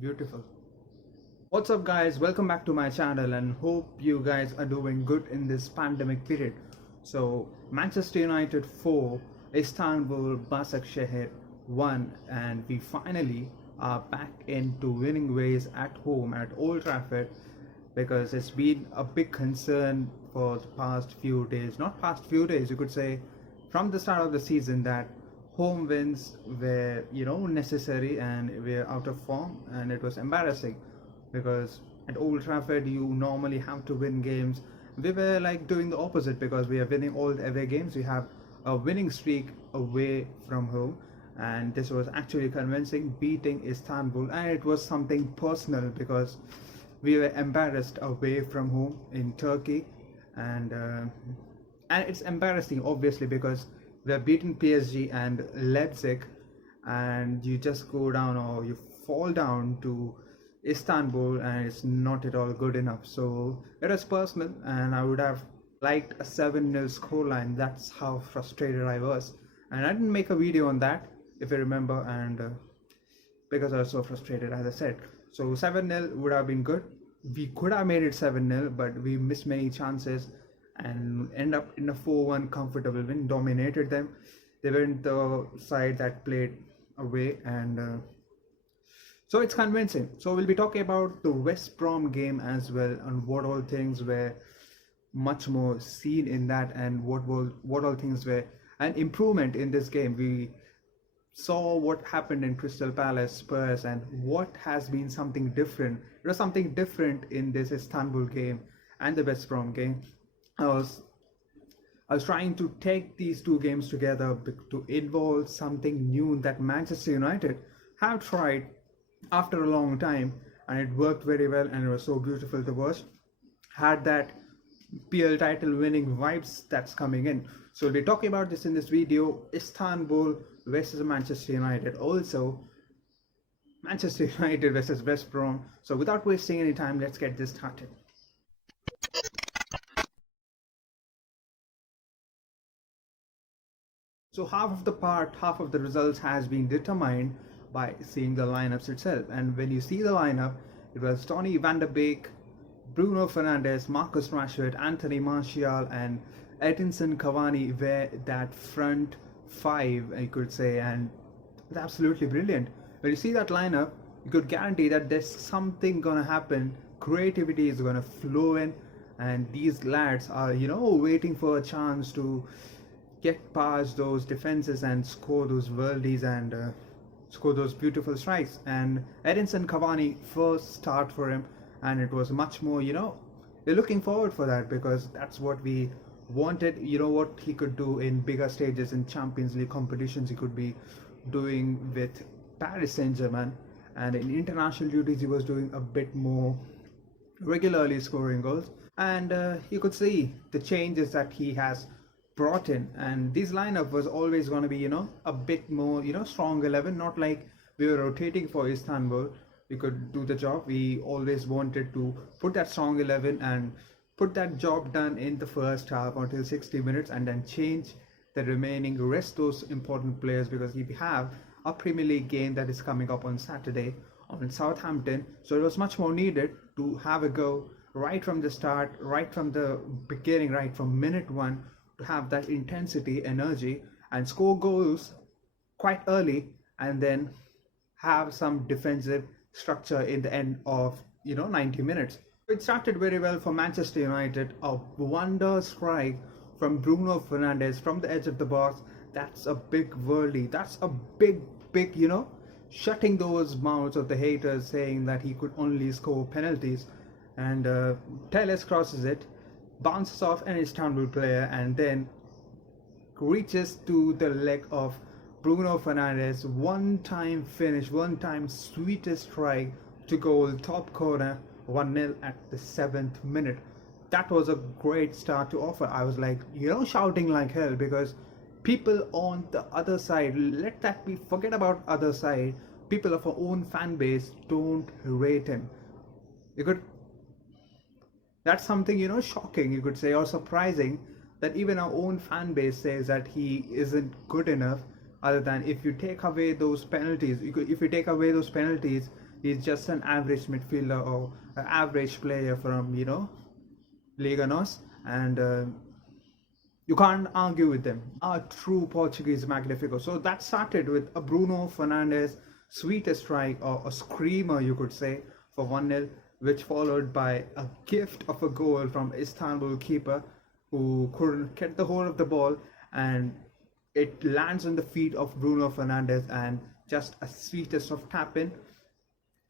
Beautiful. What's up, guys? Welcome back to my channel and hope you guys are doing good in this pandemic period. So, Manchester United 4, Istanbul Başakşehir 1, and we finally are back into winning ways at home at Old Trafford because it's been a big concern for the past few days. Not past few days, you could say from the start of the season that home wins were necessary and we're out of form, and it was embarrassing because at Old Trafford you normally have to win games. We were like doing the opposite because we are winning all the away games. We have a winning streak away from home, and this was actually convincing, beating Istanbul, and it was something personal because we were embarrassed away from home in Turkey, and it's embarrassing obviously because we have beaten PSG and Leipzig, and you just go down or you fall down to Istanbul and it's not at all good enough. So it was personal, and I would have liked a 7-0 scoreline. That's how frustrated I was, and I didn't make a video on that if you remember, and because I was so frustrated, as I said. So 7-0 would have been good. We could have made it 7-0, but we missed many chances and end up in a 4-1 comfortable win, dominated them. They weren't the side that played away, and so it's convincing. So we'll be talking about the West Brom game as well, and what all things were much more seen in that, and what all things were an improvement in this game. We saw what happened in Crystal Palace, Spurs, and what has been something different. There was something different in this Istanbul game and the West Brom game. I was trying to take these two games together to involve something new that Manchester United have tried after a long time, and it worked very well, and it was so beautiful to watch. Had that PL title winning vibes that's coming in. So we'll be talking about this in this video. Istanbul versus Manchester United, also Manchester United versus West Brom. So without wasting any time, let's get this started. So half of the results has been determined by seeing the lineups itself. And when you see the lineup, it was Donny Vandebeek, Bruno Fernandes, Marcus Rashford, Anthony Martial, and Edinson Cavani were that front five, I could say, and it's absolutely brilliant. When you see that lineup, you could guarantee that there's something gonna happen. Creativity is gonna flow in, and these lads are, waiting for a chance to get past those defenses and score those worldies and score those beautiful strikes. And Edinson Cavani, first start for him, and it was much more, we're looking forward for that because that's what we wanted. What he could do in bigger stages in Champions League competitions, he could be doing with Paris Saint-Germain, and in international duties he was doing a bit more regularly, scoring goals, and you could see the changes that he has brought in. And this lineup was always going to be a bit more strong 11, not like we were rotating for Istanbul. We could do the job. We always wanted to put that strong 11 and put that job done in the first half until 60 minutes, and then change the remaining rest those important players, because we have a Premier League game that is coming up on Saturday on Southampton. So it was much more needed to have a go right from the start, right from the beginning, right from minute one, to have that intensity, energy, and score goals quite early, and then have some defensive structure in the end of 90 minutes. It started very well for Manchester United. A wonder strike from Bruno Fernandes from the edge of the box. That's a big worldie. That's a big shutting those mouths of the haters saying that he could only score penalties. And Telles crosses it, bounces off an Istanbul player, and then reaches to the leg of Bruno Fernandes. One time finish, one time sweetest strike to goal, top corner, 1-0 at the 7th minute. That was a great start to offer. I was like, shouting like hell, because people on the other side, let that be, forget about other side, people of our own fan base don't rate him. That's something shocking, you could say, or surprising, that even our own fan base says that he isn't good enough. Other than if you take away those penalties, He's just an average midfielder or an average player from, Liga NOS, and you can't argue with them. A true Portuguese Magnifico. So that started with a Bruno Fernandes sweetest strike, or a screamer, you could say, for 1-0, which followed by a gift of a goal from Istanbul keeper who couldn't get the hold of the ball, and it lands on the feet of Bruno Fernandes, and just a sweetest of tap in.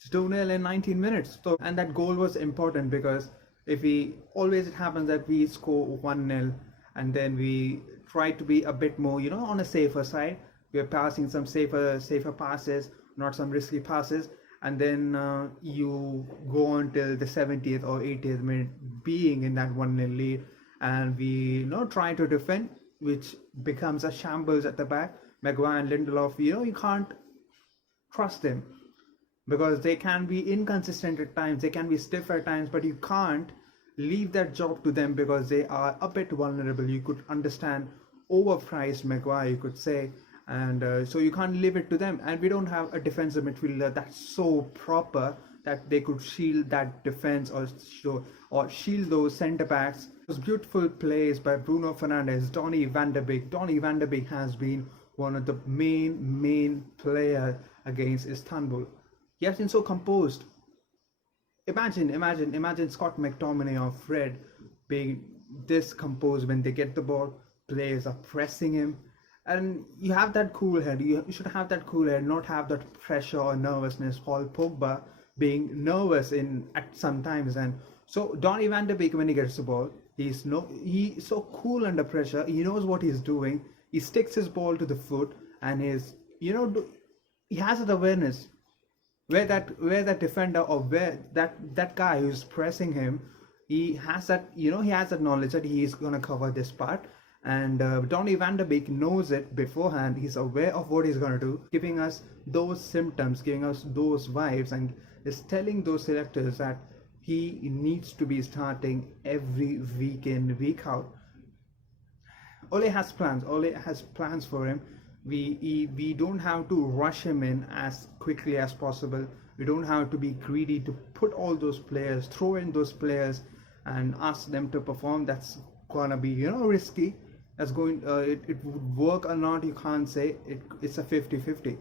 It's 2-0 in 19 minutes. So, and that goal was important because if we always, it happens that we score 1-0 and then we try to be a bit more, on a safer side. We are passing some safer passes, not some risky passes, and then you go on till the 70th or 80th minute being in that 1-0 lead, and we try to defend, which becomes a shambles at the back. Maguire and Lindelof, you can't trust them because they can be inconsistent at times, they can be stiff at times, but you can't leave that job to them because they are a bit vulnerable. You could understand overpriced Maguire, you could say, and so you can't leave it to them. And we don't have a defensive midfielder that's so proper that they could shield that defense or shield those centre backs. Those beautiful plays by Bruno Fernandes, Donny Vandebeek. Donny Vandebeek has been one of the main player against Istanbul. He has been so composed. Imagine Scott McTominay or Fred being this composed when they get the ball. Players are pressing him, and you have that cool head. You should have that cool head, not have that pressure or nervousness. Paul Pogba being nervous at some times, and so Donny Vandebeek, when he gets the ball, he's so cool under pressure. He knows what he's doing. He sticks his ball to the foot, and he has that awareness where that defender or where that guy who's pressing him, he has that knowledge that he's gonna cover this part, and Donny Vandebeek knows it beforehand. He's aware of what he's gonna do, giving us those symptoms, giving us those vibes, and is telling those selectors that he needs to be starting every week in, week out. Ole has plans for him. We don't have to rush him in as quickly as possible. We don't have to be greedy to put all those players, throw in those players and ask them to perform. That's gonna be risky. That's going it would work or not, you can't say. It's a 50-50.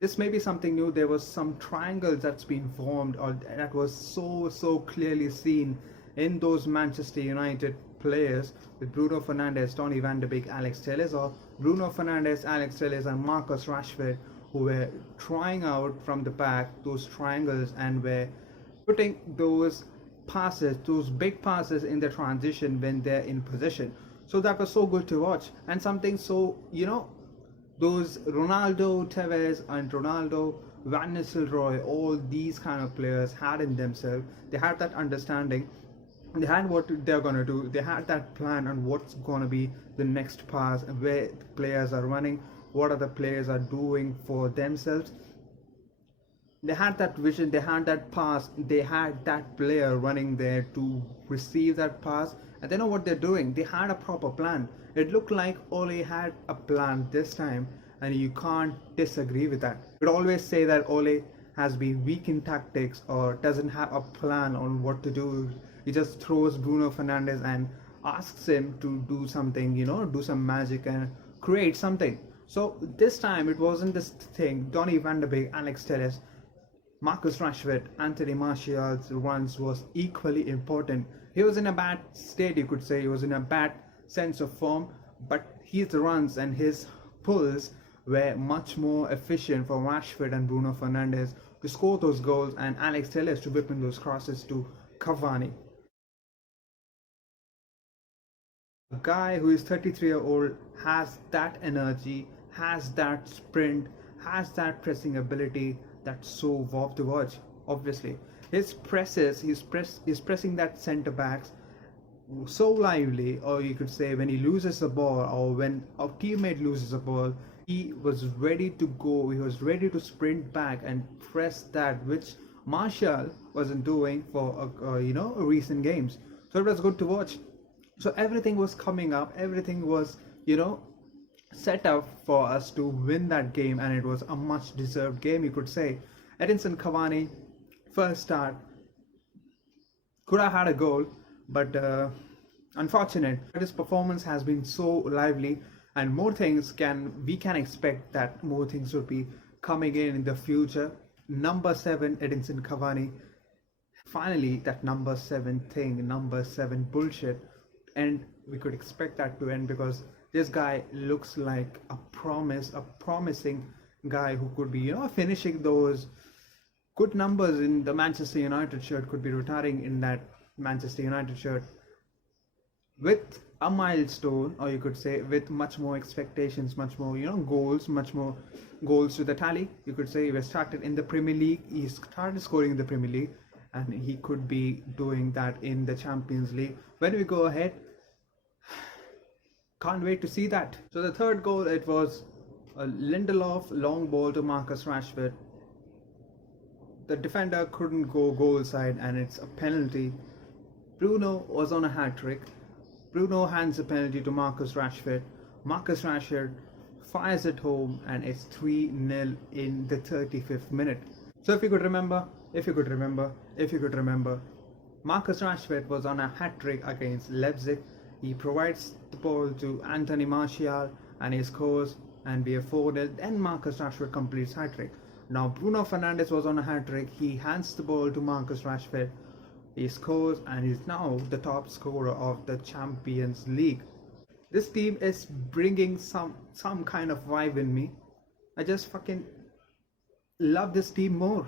This may be something new. There was some triangles that's been formed, or that was so clearly seen in those Manchester United players with Bruno Fernandes, Donny Vandebeek, Alex Telles, or Bruno Fernandes, Alex Telles, and Marcus Rashford, who were trying out from the back those triangles and were putting those passes, those big passes in the transition when they're in possession. So that was so good to watch, and something so those Ronaldo, Tevez, and Ronaldo, Van Nistelrooy, all these kind of players had in themselves. They had that understanding. They had what they're gonna do. They had that plan on what's gonna be the next pass, where the players are running, what other players are doing for themselves. They had that vision. They had that pass. They had that player running there to receive that pass, and they know what they're doing. They had a proper plan. It looked like Ole had a plan this time, and you can't disagree with that. We always say that Ole has been weak in tactics or doesn't have a plan on what to do. He just throws Bruno Fernandes and asks him to do something, do some magic and create something. So this time it wasn't this thing. Donny Vandebeek, Alex Telles, Marcus Rashford, Anthony Martial's runs was equally important. He was in a bad state, you could say. He was in a bad sense of form, but his runs and his pulls were much more efficient for Rashford and Bruno Fernandes to score those goals, and Alex Telles to whip in those crosses to Cavani. A guy who is 33-year-old has that energy, has that sprint, has that pressing ability. That's so wow to watch. Obviously, his presses, he's pressing that centre backs so lively, or you could say when he loses the ball or when a teammate loses the ball, he was ready to go. He was ready to sprint back and press that, which Martial wasn't doing for recent games. So it was good to watch. So everything was coming up. Everything was set up for us to win that game, and it was a much deserved game, you could say. Edinson Cavani, first start, could have had a goal, but unfortunate. But his performance has been so lively, and more things we can expect that more things will be coming in the future. Number 7, Edinson Cavani. Finally, that number 7 thing, number 7 bullshit, and we could expect that to end because this guy looks like a promising guy who could be, finishing those good numbers in the Manchester United shirt, could be retiring in that Manchester United shirt with a milestone, or you could say with much more expectations, much more, goals, much more goals to the tally. You could say he started in the Premier League, he started scoring in the Premier League, and he could be doing that in the Champions League. When we go ahead, can't wait to see that. So the third goal, it was a Lindelof long ball to Marcus Rashford. The defender couldn't go goal side, and it's a penalty. Bruno was on a hat-trick. Bruno hands the penalty to Marcus Rashford. Marcus Rashford fires it home, and it's 3-0 in the 35th minute. So if you could remember, Marcus Rashford was on a hat-trick against Leipzig. He provides the ball to Anthony Martial, and he scores, and we are 4-0. Then Marcus Rashford completes hat-trick. Now Bruno Fernandes was on a hat-trick. He hands the ball to Marcus Rashford. He scores, and he's now the top scorer of the Champions League. This team is bringing some kind of vibe in me. I just fucking love this team more.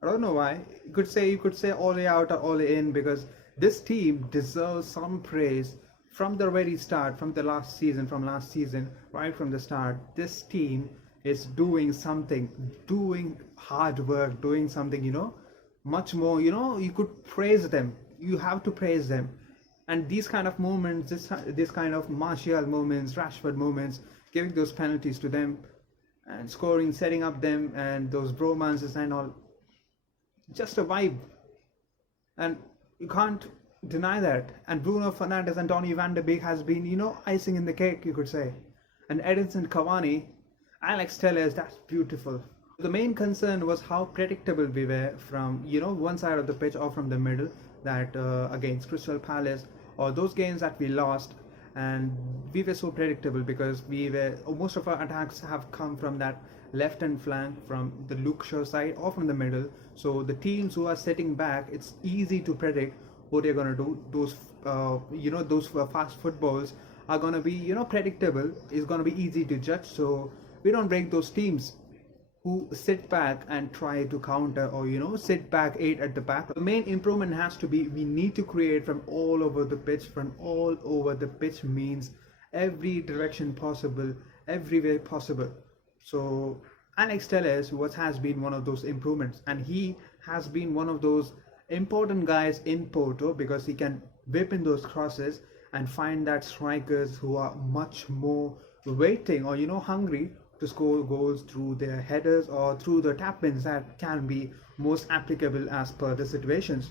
I don't know why. You could say Ole out or Ole in, because this team deserves some praise from the very start, from last season, right from the start. This team is doing something, doing hard work, doing something, much more, you could praise them. You have to praise them. And these kind of moments, this kind of Martial moments, Rashford moments, giving those penalties to them and scoring, setting up them, and those bromances and all, just a vibe. And you can't deny that. And Bruno Fernandes and Donny Vandebeek has been, icing in the cake, you could say. And Edinson Cavani, Alex Telles, that's beautiful. The main concern was how predictable we were from, one side of the pitch or from the middle, that against Crystal Palace, or those games that we lost. And we were so predictable because most of our attacks have come from that left hand flank, from the Luke Shaw side or from the middle. So the teams who are sitting back, it's easy to predict what they're going to do. Those fast footballs are going to be, predictable. It's going to be easy to judge. So we don't break those teams who sit back and try to counter, or sit back 8 at the back. The main improvement has to be, we need to create from all over the pitch. From all over the pitch means every direction possible, everywhere possible. So Alex Telles has been one of those improvements, and he has been one of those important guys in Porto, because he can whip in those crosses and find that strikers who are much more waiting, or hungry to score goals through their headers or through the tap-ins that can be most applicable as per the situations.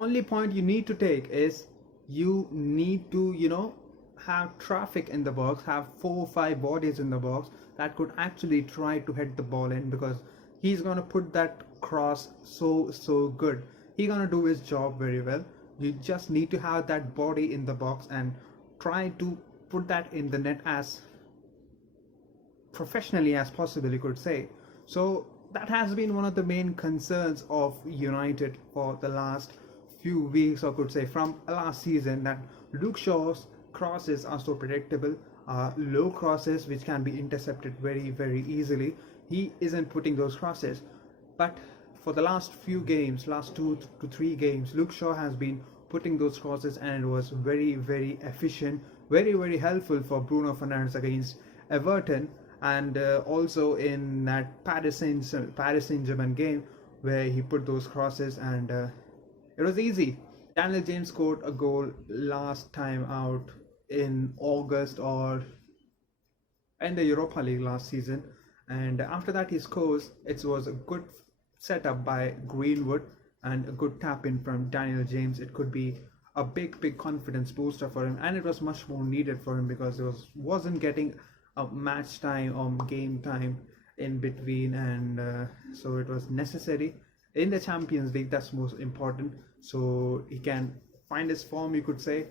Only point you need to take is you need to have traffic in the box, have 4 or 5 bodies in the box that could actually try to hit the ball in, because he's gonna put that cross so good. He's gonna do his job very well. You just need to have that body in the box and try to put that in the net as professionally as possible, you could say. So that has been one of the main concerns of United for the last few weeks, or could say from last season, that Luke Shaw's crosses are so predictable, low crosses which can be intercepted very easily. He isn't putting those crosses, but for the last few games, last 2 to 3 games, Luke Shaw has been putting those crosses, and it was very efficient, very helpful for Bruno Fernandes against Everton, and also in that Paris Saint-Germain game where he put those crosses, and it was easy. Daniel James scored a goal last time out in August or in the Europa League last season, and after that he scores. It was a good setup by Greenwood and a good tap in from Daniel James. It could be a big confidence booster for him, and it was much more needed for him because he wasn't getting a match time or game time in between, and so it was necessary in the Champions League. That's most important, so he can find his form, you could say.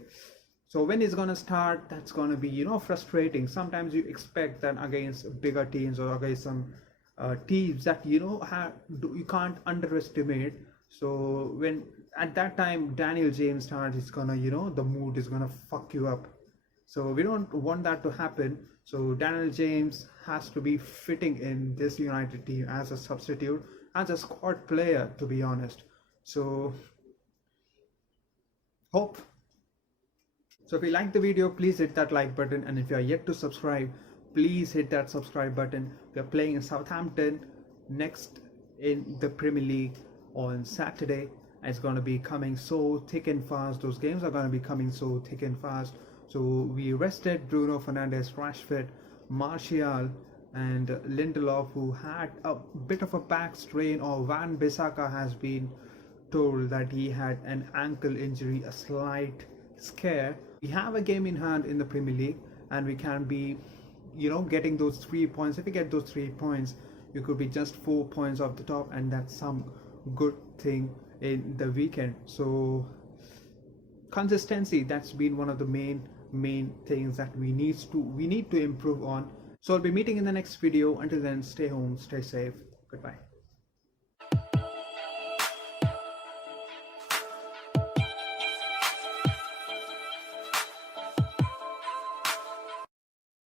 So when he's gonna start, that's gonna be, you know, frustrating. Sometimes you expect that against bigger teams or against some teams that, you know, you can't underestimate. So when at that time Daniel James starts, it's gonna, you know, the mood is gonna fuck you up. So we don't want that to happen. So Daniel James has to be fitting in this United team as a substitute, as a squad player, to be honest. So hope. So if you like the video, please hit that like button, and if you are yet to subscribe, please hit that subscribe button. We are playing in Southampton next in the Premier League on Saturday. It's going to be coming so thick and fast. Those games are going to be coming so thick and fast. So we rested Bruno Fernandes, Rashford, Martial and Lindelof, who had a bit of a back strain, or Van Bissaka has been told that he had an ankle injury, a slight scare. We have a game in hand in the Premier League, and we can be, you know, getting those 3 points. If we get those 3 points, you could be just 4 points off the top, and that's some good thing in the weekend. So consistency, that's been one of the main things that we need to improve on. So I'll be meeting in the next video. Until then, stay home, stay safe, goodbye.